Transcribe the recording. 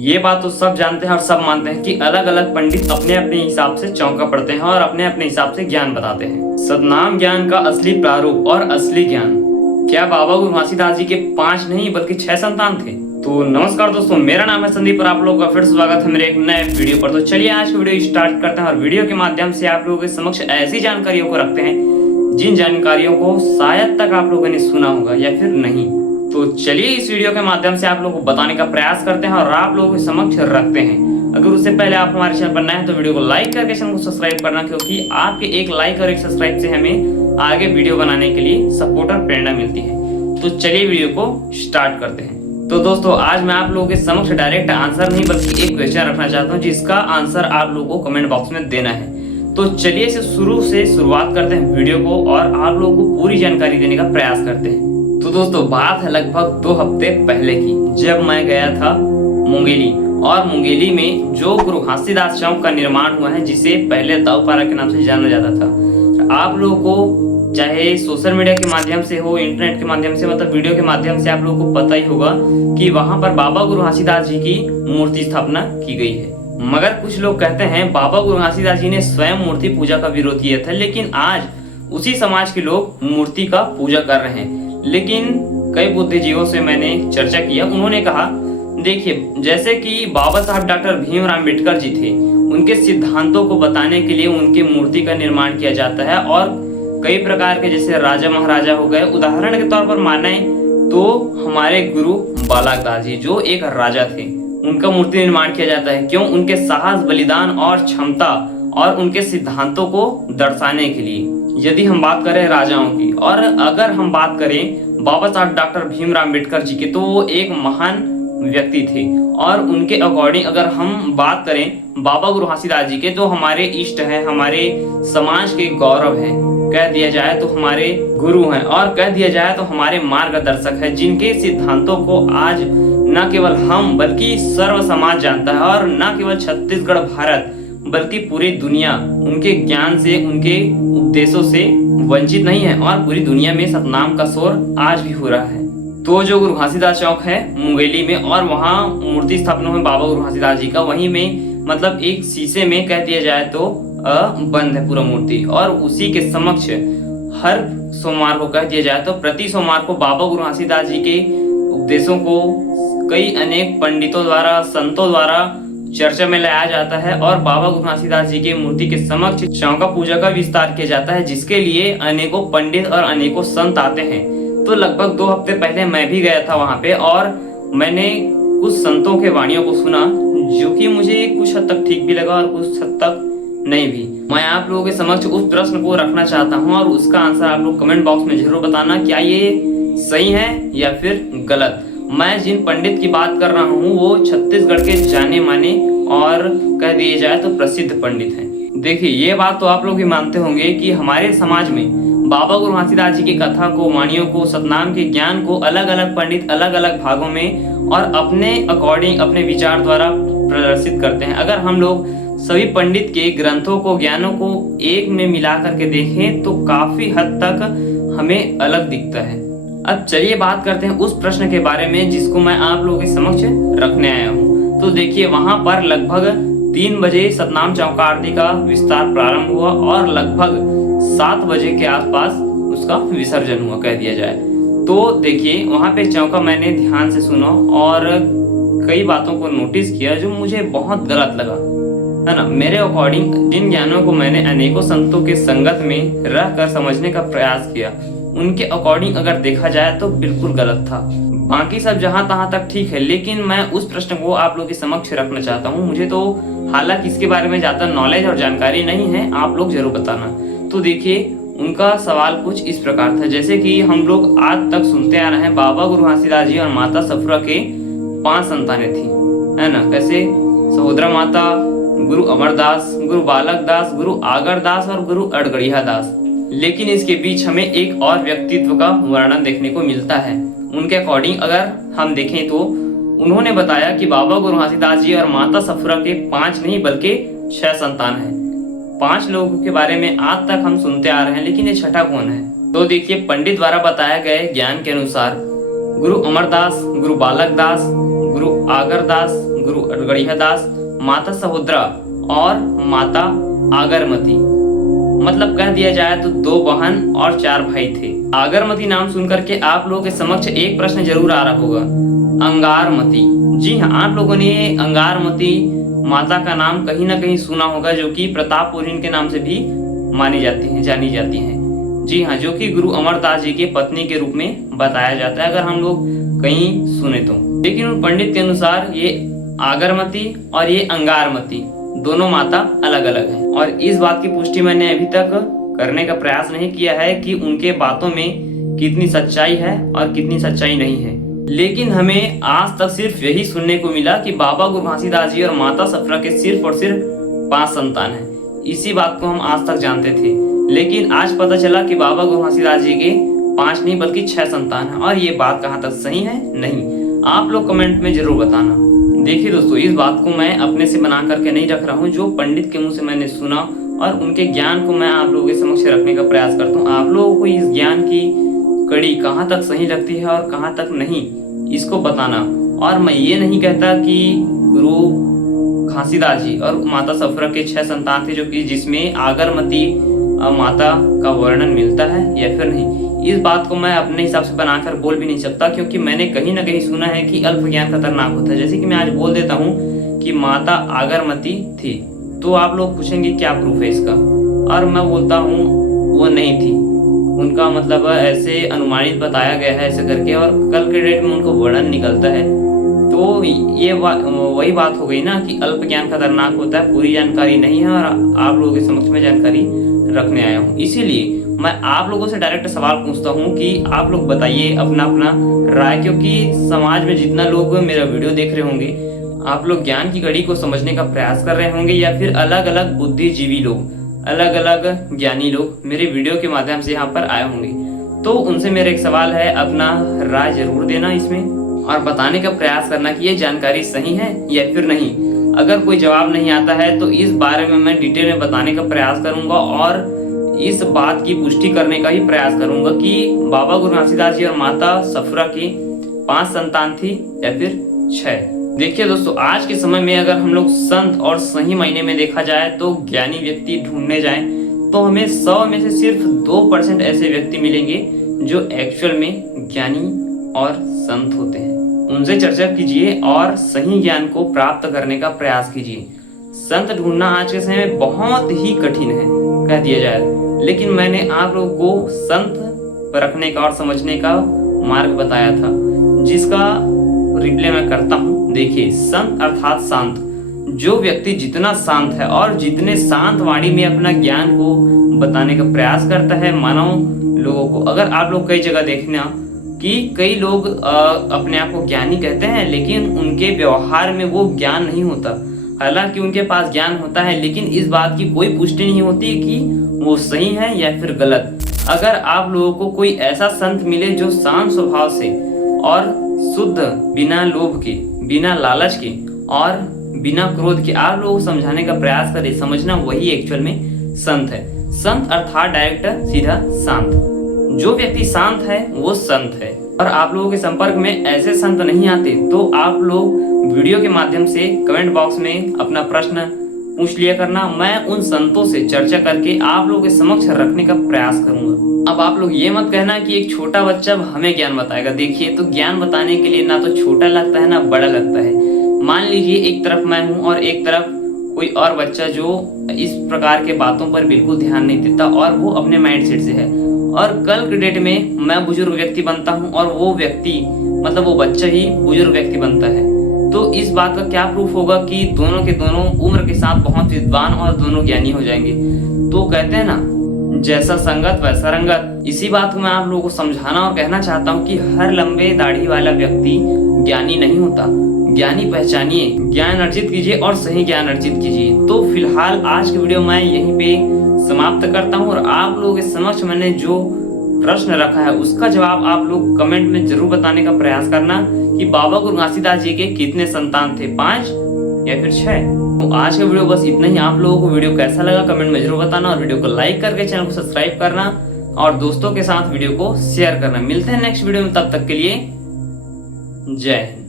ये बात तो सब जानते हैं और सब मानते हैं कि अलग अलग पंडित अपने अपने हिसाब से चौका पढ़ते हैं और अपने अपने हिसाब से ज्ञान बताते हैं। सतनाम ज्ञान का असली प्रारूप और असली ज्ञान। क्या बाबा गुरु घासीदास जी के 5 नहीं बल्कि 6 संतान थे? तो नमस्कार दोस्तों, मेरा नाम है संदीप और आप लोगों का फिर स्वागत है मेरे एक नए वीडियो पर। तो चलिए आज की वीडियो स्टार्ट करते हैं और वीडियो के माध्यम से आप लोगों के समक्ष ऐसी जानकारियों को रखते हैं जिन जानकारियों को शायद तक आप लोगों ने सुना होगा या फिर नहीं। तो चलिए इस वीडियो के माध्यम से आप लोगों को बताने का प्रयास करते हैं और आप लोगों के समक्ष रखते हैं। अगर उससे पहले आप हमारे चैनल पर नए हैं तो वीडियो को लाइक करके चैनल को सब्सक्राइब करना, क्योंकि आपके एक लाइक और एक सब्सक्राइब से हमें आगे वीडियो बनाने के लिए सपोर्ट और प्रेरणा मिलती है। तो चलिए वीडियो को स्टार्ट करते हैं। तो दोस्तों आज मैं आप लोगों के समक्ष डायरेक्ट आंसर नहीं बल्कि एक क्वेश्चन रखना चाहता हूँ जिसका आंसर आप लोगों को कमेंट बॉक्स में देना है। तो चलिए इसे शुरुआत करते हैं वीडियो को और आप लोगों को पूरी जानकारी देने का प्रयास करते हैं। तो दोस्तों बात है लगभग 2 हफ्ते पहले की, जब मैं गया था मुंगेली, और मुंगेली में जो गुरु घासीदास चौक का निर्माण हुआ है जिसे पहले दाऊपारा के नाम से जाना जाता था। आप लोगों को चाहे सोशल मीडिया के माध्यम से हो, इंटरनेट के माध्यम से, मतलब वीडियो के माध्यम से आप लोगों को पता ही होगा कि वहां पर बाबा गुरु घासीदास जी की मूर्ति स्थापना की गई है। मगर कुछ लोग कहते हैं बाबा गुरु घासीदास जी ने स्वयं मूर्ति पूजा का विरोध किया था, लेकिन आज उसी समाज के लोग मूर्ति का पूजा कर रहे हैं। लेकिन कई बुद्धिजीवियों से मैंने चर्चा किया, उन्होंने कहा देखिए, जैसे कि बाबा साहब डॉक्टर भीमराव अम्बेडकर जी थे, उनके सिद्धांतों को बताने के लिए उनकी मूर्ति का निर्माण किया जाता है। और कई प्रकार के जैसे राजा महाराजा हो गए, उदाहरण के तौर पर माने तो हमारे गुरु बालक दास जी जो एक राजा थे, उनका मूर्ति निर्माण किया जाता है। क्यों? उनके साहस, बलिदान और क्षमता और उनके सिद्धांतों को दर्शाने के लिए। यदि हम बात करें राजाओं की, और अगर हम बात करें बाबा साहब डॉक्टर भीमराव अम्बेडकर जी के, तो वो एक महान व्यक्ति थे। और उनके अकॉर्डिंग अगर हम बात करें बाबा गुरु घासीदास जी के, जो हमारे इष्ट हैं, हमारे समाज के गौरव हैं, कह दिया जाए तो हमारे गुरु हैं, और कह दिया जाए तो हमारे मार्गदर्शक हैं, जिनके सिद्धांतों को आज न केवल हम बल्कि सर्व समाज जानता है, और न केवल छत्तीसगढ़ भारत बल्कि पूरी दुनिया उनके ज्ञान से, उनके उपदेशों से वंचित नहीं है, और पूरी दुनिया में सतनाम का शोर आज भी हो रहा है। तो जो गुरु घासीदास चौक है मुंगेली में, और वहाँ मूर्ति स्थापना हुई बाबा गुरु घासीदास जी का, वहीं में मतलब एक शीशे में कह दिया जाए तो बंद है पूरा मूर्ति। और उसी के समक्ष हर सोमवार को कह दिया जाए तो प्रति सोमवार को बाबा गुरु घासीदास जी के उपदेशों को कई अनेक पंडितों द्वारा, संतों द्वारा चर्चा में लाया जाता है, और बाबा गुरु घासीदास जी के मूर्ति के समक्ष चौका पूजा का विस्तार किया जाता है, जिसके लिए अनेकों पंडित और अनेकों संत आते हैं। तो लगभग 2 हफ्ते पहले मैं भी गया था वहां पे, और मैंने कुछ संतों के वाणियों को सुना, जो कि मुझे कुछ हद तक ठीक भी लगा और कुछ हद तक नहीं भी। मैं आप लोगों के समक्ष उस प्रश्न को रखना चाहता हूँ, और उसका आंसर आप लोग कमेंट बॉक्स में जरूर बताना, क्या ये सही है या फिर गलत। मैं जिन पंडित की बात कर रहा हूँ वो छत्तीसगढ़ के जाने माने और कह दिए जाए तो प्रसिद्ध पंडित हैं। देखिए, ये बात तो आप लोग भी मानते होंगे कि हमारे समाज में बाबा गुरु घासीदास जी की कथा को, वाणियों को, सतनाम के ज्ञान को अलग अलग पंडित अलग अलग भागों में और अपने अकॉर्डिंग, अपने विचार द्वारा प्रदर्शित करते हैं। अगर हम लोग सभी पंडित के ग्रंथों को, ज्ञानों को एक में मिला करके देखें तो काफी हद तक हमें अलग दिखता है। अब चलिए बात करते हैं उस प्रश्न के बारे में जिसको मैं आप लोगों के समक्ष रखने आया हूँ। तो देखिए, वहां पर लगभग 3 बजे सतनाम चौका आरती का विस्तार प्रारंभ हुआ और लगभग 7 बजे के आसपास उसका विसर्जन हुआ, कह दिया जाए तो। देखिए, वहां पे चौका मैंने ध्यान से सुना और कई बातों को नोटिस किया जो मुझे बहुत गलत लगा, है ना। मेरे अकॉर्डिंग जिन ज्ञानों को मैंने अनेकों संतों के संगत में रहकर समझने का प्रयास किया, उनके अकॉर्डिंग अगर देखा जाए तो बिल्कुल गलत था। बाकी सब जहां तहां तक ठीक है, लेकिन मैं उस प्रश्न को आप लोगों के समक्ष रखना चाहता हूं। मुझे तो हालांकि इसके बारे में ज्यादा नॉलेज और जानकारी नहीं है, आप लोग जरूर बताना। तो देखिए, उनका सवाल कुछ इस प्रकार था, जैसे कि हम लोग आज तक सुनते आ रहे हैं बाबा गुरु घासीदास जी और माता सफुरा के 5 संतानें थी, है ना। कैसे? सहोदरा माता, गुरु अमरदास, गुरु बालक दास, गुरु आगर दास और गुरु अड़गड़िया दास। लेकिन इसके बीच हमें एक और व्यक्तित्व का वर्णन देखने को मिलता है। उनके अकॉर्डिंग अगर हम देखें तो उन्होंने बताया कि बाबा गुरु घासीदास जी और माता सफुरा के 5 नहीं बल्कि 6 संतान हैं। 5 लोगों के बारे में आज तक हम सुनते आ रहे हैं, लेकिन ये छठा कौन है? तो देखिए, पंडित द्वारा बताए गए ज्ञान के अनुसार गुरु अमरदास, गुरु बालक दास, गुरु आगर दास, गुरु गड़ियादास, माता सहोदरा और माता आगरमती। मतलब कह दिया जाए तो 2 बहन और 4 भाई थे। आगरमती नाम सुनकर के आप लोगों के समक्ष एक प्रश्न जरूर आ रहा होगा, अंगारमती। जी हाँ, आप लोगों ने अंगारमती माता का नाम कहीं ना कहीं सुना होगा, जो कि प्रतापपुरीन के नाम से भी मानी जाती है, जानी जाती है। जी हाँ, जो कि गुरु अमरदास जी के पत्नी के रूप में बताया जाता है, अगर हम लोग कहीं सुने तो। लेकिन उन पंडित के अनुसार ये आगरमती और ये अंगारमती दोनों माता अलग अलग हैं। और इस बात की पुष्टि मैंने अभी तक करने का प्रयास नहीं किया है कि उनके बातों में कितनी सच्चाई है और कितनी सच्चाई नहीं है। लेकिन हमें आज तक सिर्फ यही सुनने को मिला कि बाबा गुरु घासीदास जी और माता सफरा के सिर्फ और सिर्फ 5 संतान हैं। इसी बात को हम आज तक जानते थे, लेकिन आज पता चला कि बाबा गुरु घासीदास जी के 5 नहीं बल्कि 6 संतान हैं। और ये बात कहाँ तक सही है नहीं, आप लोग कमेंट में जरूर बताना। देखिए दोस्तों, इस बात को मैं अपने से बना करके नहीं रख रहा हूँ, जो पंडित के मुंह से मैंने सुना और उनके ज्ञान को मैं आप लोगों के समक्ष रखने का प्रयास करता हूँ। आप लोगों को इस ज्ञान की कड़ी कहाँ तक सही लगती है और कहाँ तक नहीं, इसको बताना। और मैं ये नहीं कहता कि गुरु घासीदास जी और माता सफरा के 6 संतान थे, जो कि जिसमें आगरमती माता का वर्णन मिलता है या फिर नहीं। इस बात को मैं अपने हिसाब से बनाकर बोल भी नहीं सकता, क्योंकि मैंने कहीं ना कहीं सुना है कि अल्प ज्ञान खतरनाक होता है। जैसे कि मैं आज बोल देता हूँ कि माता आगरमती थी, तो आप लोग पूछेंगे क्या प्रूफ है इसका, और मैं बोलता हूँ वो नहीं थी, उनका मतलब ऐसे अनुमानित बताया गया है ऐसे करके, और कल के डेट में उनको वर्णन निकलता है। तो ये वही बात हो गई ना कि अल्प ज्ञान खतरनाक होता है, पूरी जानकारी नहीं है, और आप लोगों के समक्ष में जानकारी रखने आया हूँ। इसीलिए मैं आप लोगों से डायरेक्ट सवाल पूछता हूँ कि आप लोग बताइए अपना अपना राय, क्योंकि समाज में जितना लोग मेरा वीडियो देख रहे होंगे, आप लोग ज्ञान की कड़ी को समझने का प्रयास कर रहे होंगे, या फिर अलग अलग बुद्धिजीवी लोग, अलग अलग ज्ञानी लोग मेरे वीडियो के माध्यम से यहाँ पर आए होंगे। तो उनसे मेरा एक सवाल है, अपना राय जरूर देना इसमें और बताने का प्रयास करना कि ये जानकारी सही है या फिर नहीं। अगर कोई जवाब नहीं आता है तो इस बारे में मैं डिटेल में बताने का प्रयास करूंगा और इस बात की पुष्टि करने का ही प्रयास करूंगा कि बाबा गुरु घासीदास जी और माता सफरा की 5 संतान थी या फिर 6। देखिए दोस्तों, आज के समय में अगर हम लोग संत और सही मायने में देखा जाए तो ज्ञानी व्यक्ति ढूंढने जाएं तो हमें 100 में से सिर्फ 2% ऐसे व्यक्ति मिलेंगे जो एक्चुअल में ज्ञानी और संत होते हैं। उनसे चर्चा कीजिए और सही ज्ञान को प्राप्त करने का प्रयास कीजिए। संत ढूंढना आज के समय में बहुत ही कठिन है कह दिया जाए, लेकिन मैंने आप लोगों को संत परखने का और समझने का मार्ग बताया था, जिसका रिप्ले मैं करता हूँ। देखिए, संत अर्थात शांत। जो व्यक्ति जितना शांत है और जितने शांत वाणी में अपना ज्ञान को बताने का प्रयास करता है मानव लोगों को, अगर आप लोग कई जगह देखना कि कई लोग अपने आप को ज्ञानी कहते हैं, लेकिन उनके व्यवहार में वो ज्ञान नहीं होता। हालांकि उनके पास ज्ञान होता है, लेकिन इस बात की कोई पुष्टि नहीं होती कि वो सही है या फिर गलत। अगर आप लोगों को कोई ऐसा संत मिले जो शांत स्वभाव से और शुद्ध, बिना लोभ के, बिना लालच के और बिना क्रोध के आप लोगों को समझाने का प्रयास करे, समझना वही एक्चुअल में संत है। संत अर्थात डायरेक्ट सीधा शांत। जो व्यक्ति शांत है वो संत है। और आप लोगों के संपर्क में ऐसे संत नहीं आते तो आप लोग वीडियो के माध्यम से कमेंट बॉक्स में अपना प्रश्न पूछ लिया करना। मैं उन संतों से चर्चा करके आप लोगों के समक्ष रखने का प्रयास करूंगा। अब आप लोग ये मत कहना कि एक छोटा बच्चा हमें ज्ञान बताएगा। देखिए, तो ज्ञान बताने के लिए ना तो छोटा लगता है ना बड़ा लगता है। मान लीजिए एक तरफ मैं हूँ और एक तरफ कोई और बच्चा जो इस प्रकार के बातों पर बिल्कुल ध्यान नहीं देता और वो अपने माइंड सेट से है, और कल के डेट में मैं बुजुर्ग व्यक्ति बनता हूँ और वो व्यक्ति मतलब वो बच्चा ही बुजुर्ग व्यक्ति बनता है। तो इस बात का क्या प्रूफ होगा कि दोनों के दोनों उम्र के साथ बहुत विद्वान और दोनों ज्ञानी हो जाएंगे। तो कहते हैं ना, जैसा संगत वैसा रंगत। इसी बात को मैं आप लोगों को समझाना और कहना चाहता हूँ कि हर लंबे दाढ़ी वाला व्यक्ति ज्ञानी नहीं होता। ज्ञानी पहचानिए, ज्ञान अर्जित कीजिए और सही ज्ञान अर्जित कीजिए। तो फिलहाल आज की वीडियो मैं यहीं पे समाप्त करता हूँ और आप लोगों के समक्ष मैंने जो प्रश्न रखा है उसका जवाब आप लोग कमेंट में जरूर बताने का प्रयास करना कि बाबा गुरु घासीदास जी के कितने संतान थे, 5 या फिर 6। तो आज का वीडियो बस इतना ही। आप लोगों को वीडियो कैसा लगा कमेंट में जरूर बताना और वीडियो को लाइक करके चैनल को सब्सक्राइब करना और दोस्तों के साथ वीडियो को शेयर करना। मिलते हैं नेक्स्ट वीडियो में, तब तक के लिए जय हिंद।